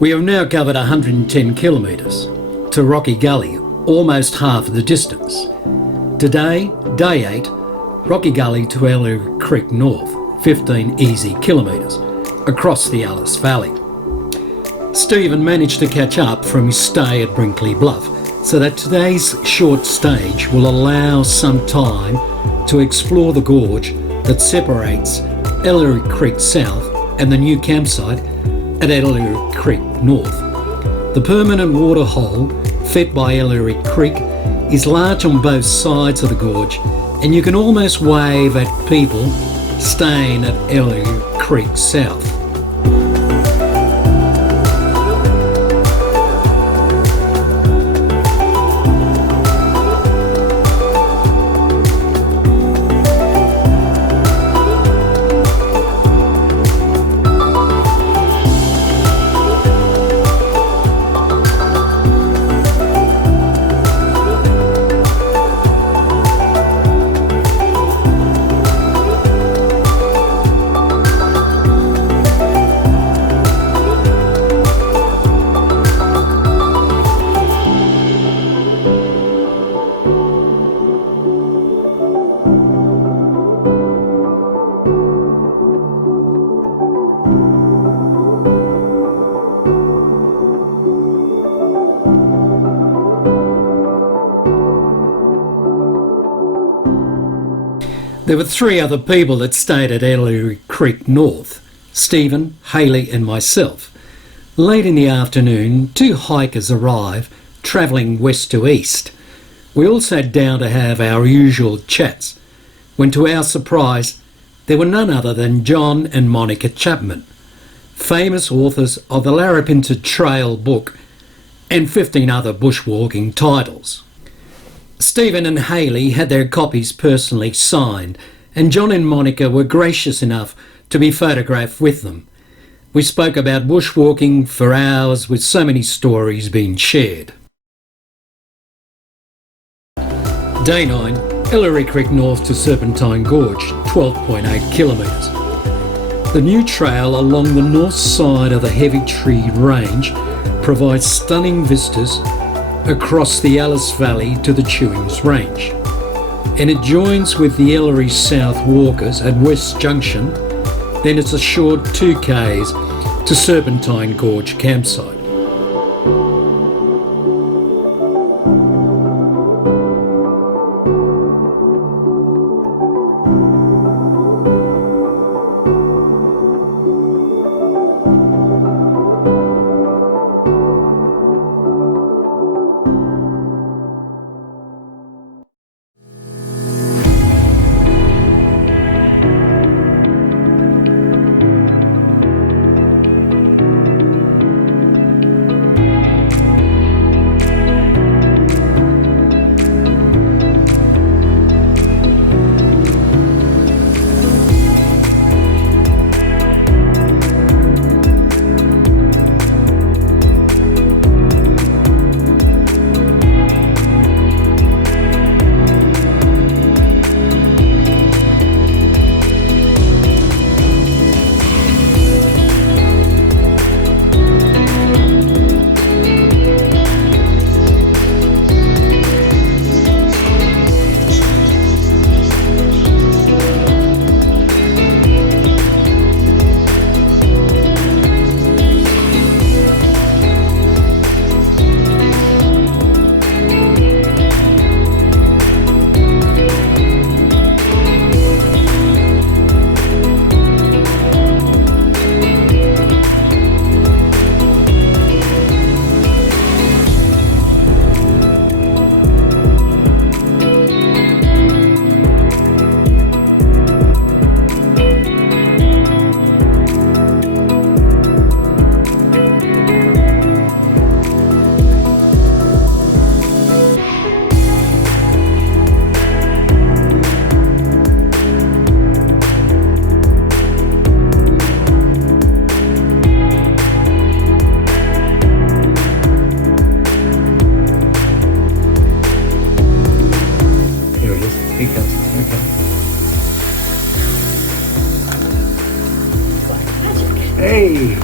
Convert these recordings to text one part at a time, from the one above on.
We have now covered 110 kilometres to Rocky Gully, almost half of the distance. Today, day 8, Rocky Gully to Ellery Creek North, 15 easy kilometres, across the Alice Valley. Stephen managed to catch up from his stay at Brinkley Bluff, so that today's short stage will allow some time to explore the gorge that separates Ellery Creek South and the new campsite at Ellery Creek North. The permanent water hole fed by Ellery Creek is large on both sides of the gorge, and you can almost wave at people staying at Ellery Creek South. There were 3 other people that stayed at Ellery Creek North, Stephen, Hayley and myself. Late in the afternoon, 2 hikers arrived, travelling west to east. We all sat down to have our usual chats, when to our surprise, there were none other than John and Monika Chapman, famous authors of the Larapinta Trail book and 15 other bushwalking titles. Stephen and Hayley had their copies personally signed, and John and Monika were gracious enough to be photographed with them. We spoke about bushwalking for hours, with so many stories being shared. Day 9, Ellery Creek North to Serpentine Gorge, 12.8 kilometres. The new trail along the north side of the Heavitree Range provides stunning vistas across the Alice Valley to the Chewings Range, and it joins with the Ellery South Walkers at West Junction. Then it's a short 2 k's to Serpentine Gorge campsite. Hey!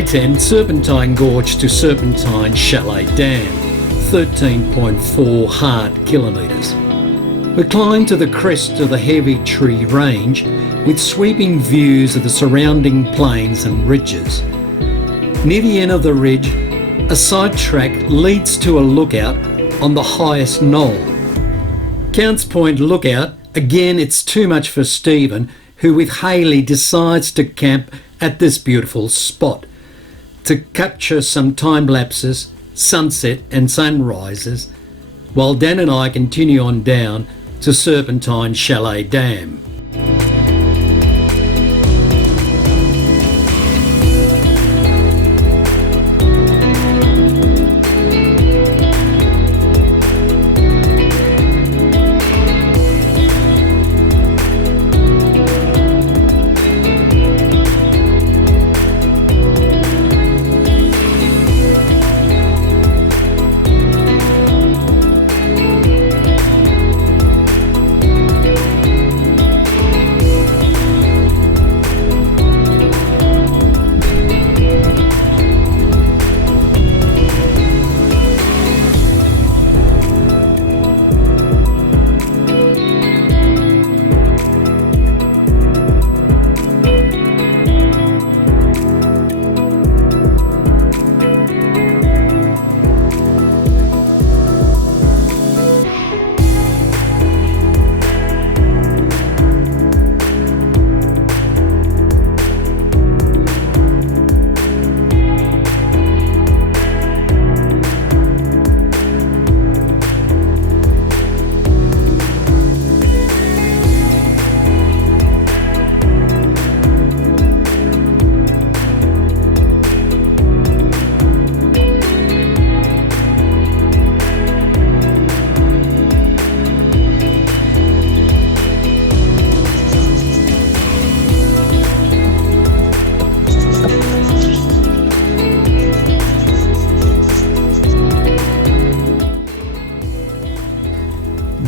Day 10, Serpentine Gorge to Serpentine Chalet Dam, 13.4 hard kilometres. We climbed to the crest of the Heavitree Range with sweeping views of the surrounding plains and ridges. Near the end of the ridge, a side track leads to a lookout on the highest knoll. Count's Point Lookout, again it's too much for Stephen, who with Hayley decides to camp at this beautiful spot to capture some time lapses, sunset and sunrises, while Dan and I continue on down to Serpentine Chalet Dam.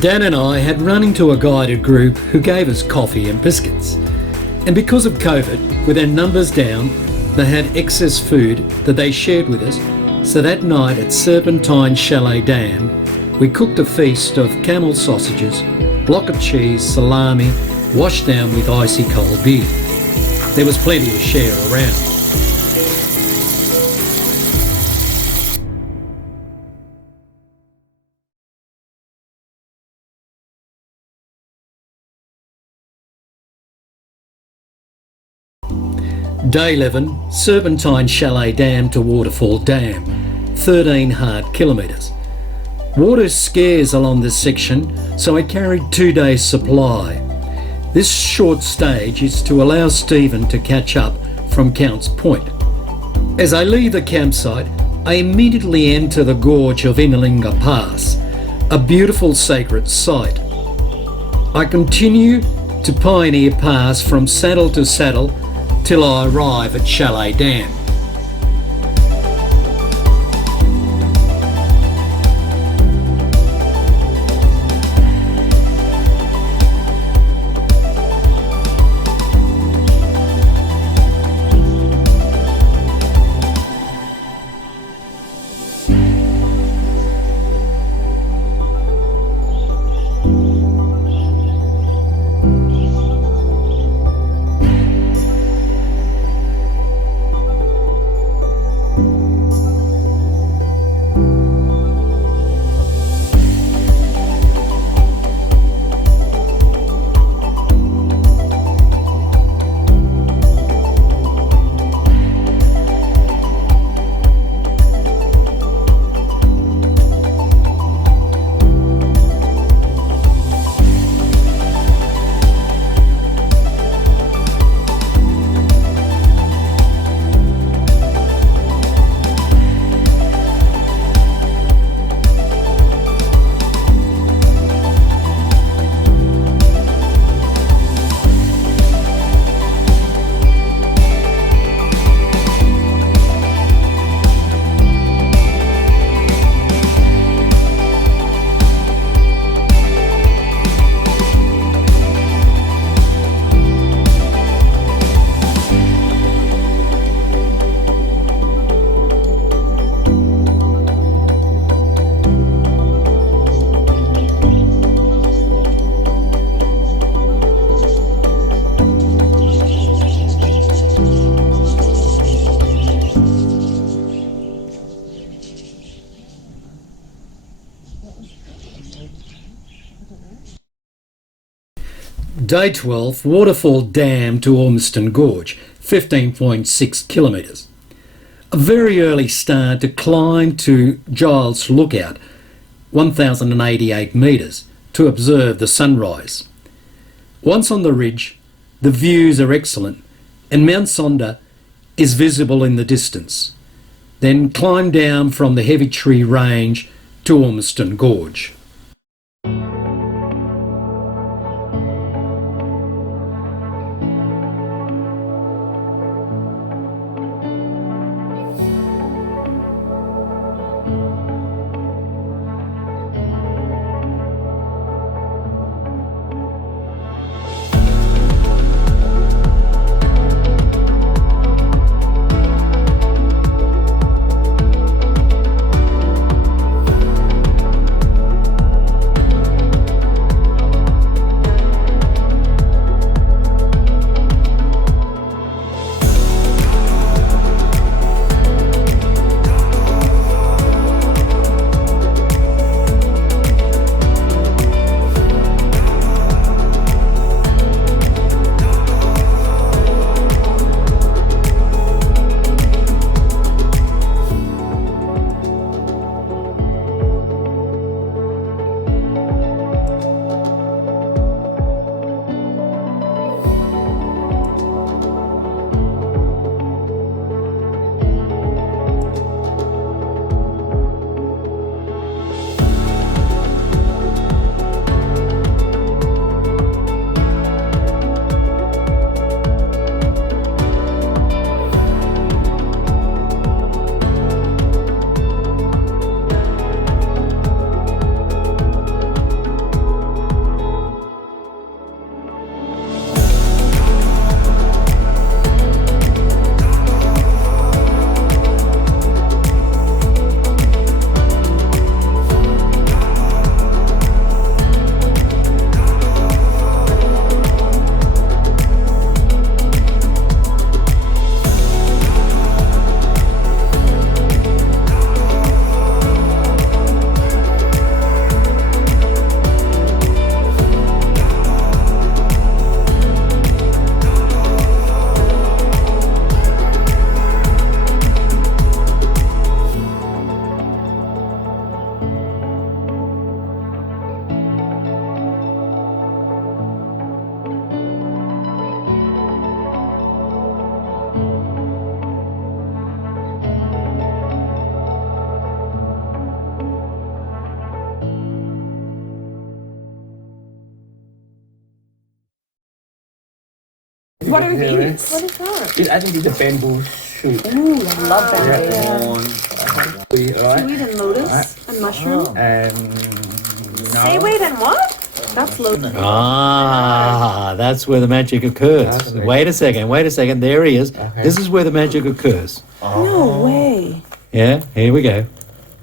Dan and I had run into a guided group who gave us coffee and biscuits. And because of COVID, with our numbers down, they had excess food that they shared with us. So that night at Serpentine Chalet Dam, we cooked a feast of camel sausages, block of cheese, salami, washed down with icy cold beer. There was plenty to share around. Day 11, Serpentine Chalet Dam to Waterfall Dam, 13 hard kilometres. Water is scarce along this section, so I carried 2 days' supply. This short stage is to allow Stephen to catch up from Count's Point. As I leave the campsite, I immediately enter the gorge of Inalinga Pass, a beautiful sacred site. I continue to Pioneer Pass from saddle to saddle till I arrive at Chalet Dam. Day 12, waterfall dam to Ormiston Gorge, 15.6 kilometres. A very early start to climb to Giles Lookout, 1,088 metres, to observe the sunrise. Once on the ridge, the views are excellent and Mount Sonder is visible in the distance. Then climb down from the Heavitree Range to Ormiston Gorge. What are these? What is that? I think it's a bamboo shoot. Ooh, I love bamboo. Seaweed Seaweed and lotus and mushroom. and Seaweed and what? That's lotus. Ah, that's where the magic occurs. That's amazing. Wait a second. There he is. Okay. This is where the magic occurs. No way. Yeah, here we go.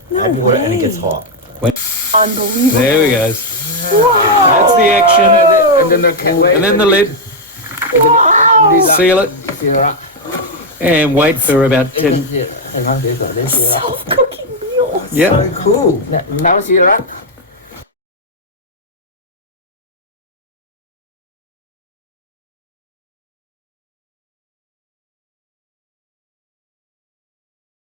No Add water and it way. gets hot. Unbelievable. There we go. That's the action. and then the can wait. And then the lid. Seal it Seal it up. and wait for about 10. Self-cooking meals. Yep. So cool. Now seal it up.